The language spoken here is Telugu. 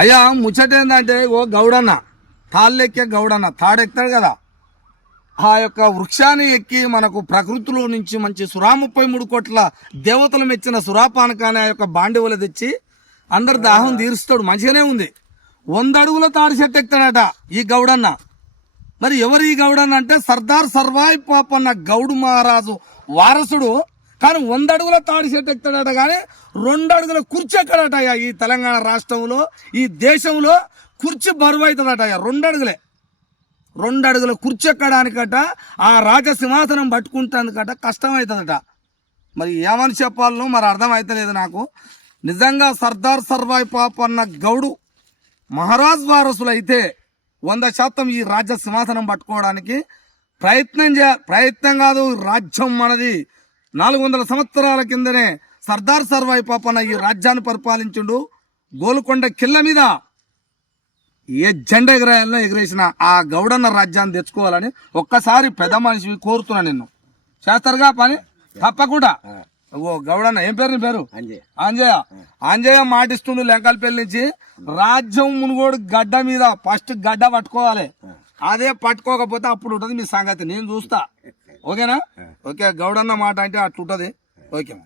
అయ్యా ముచ్చట ఏంటంటే ఓ గౌడన్న తాళ్ళెక్కే గౌడన్న తాడెక్తాడు కదా, ఆ యొక్క వృక్షాన్ని ఎక్కి మనకు ప్రకృతిలో నుంచి మంచి 33 కోట్ల దేవతలు మెచ్చిన సురాపానకాన్ని ఆ యొక్క బాండివలు తెచ్చి అందరి దాహం తీరుస్తాడు. మంచిగానే ఉంది. 100 అడుగుల తాడి చెట్టు ఎక్కుతాడట ఈ గౌడన్న. మరి ఎవరు ఈ గౌడన్న అంటే సర్దార్ సర్వాయి పాపన్న గౌడు మహారాజు వారసుడు. కానీ 100 అడుగుల తాడి చెట్టు ఎక్కుతాడట, కానీ 2 అడుగుల కుర్చీ ఎక్కడట. ఈ తెలంగాణ రాష్ట్రంలో ఈ దేశంలో కుర్చీ బరువు అవుతుందట. 2 అడుగుల కుర్చీ ఎక్కడానికట, ఆ రాజసింహాసనం పట్టుకుంటానికట కష్టం అవుతుందట. మరి ఏమని చెప్పాలను మరి అర్థం అవుతలేదు నాకు. నిజంగా సర్దార్ సర్వాయి పాపన్న గౌడు మహారాజ్ వారసులు అయితే 100% ఈ రాజ్య సింహాసనం పట్టుకోవడానికి ప్రయత్నం కాదు. రాజ్యం మనది. 400 సంవత్సరాల కిందనే సర్దార్ సర్వాయి పాపన్న ఈ రాజ్యాన్ని పరిపాలించుండు. గోల్కొండ కిల్ల మీద ఏ జెండా ఎగరేయాలనో ఎగరేసిన ఆ గౌడన్న రాజ్యాన్ని తెచ్చుకోవాలని ఒక్కసారి పెద్ద మనిషి కోరుతున్నా. నిన్ను చేస్తారుగా పని తప్పకుండా. ఓ గౌడన్న, ఏం పేరు నీ పేరు? ఆంజయ్య. ఆంజయ్య మాటిస్తుండు లెంకలపల్లి నుంచి. రాజ్యం మునుగోడు గడ్డ మీద ఫస్ట్ గడ్డ పట్టుకోవాలి. అదే పట్టుకోకపోతే అప్పుడు ఉంటది మీ సంగతి, నేను చూస్తా. ఓకేనా? ఓకే, గౌడన్న మాట అంటే అట్లుంటది. ఓకే.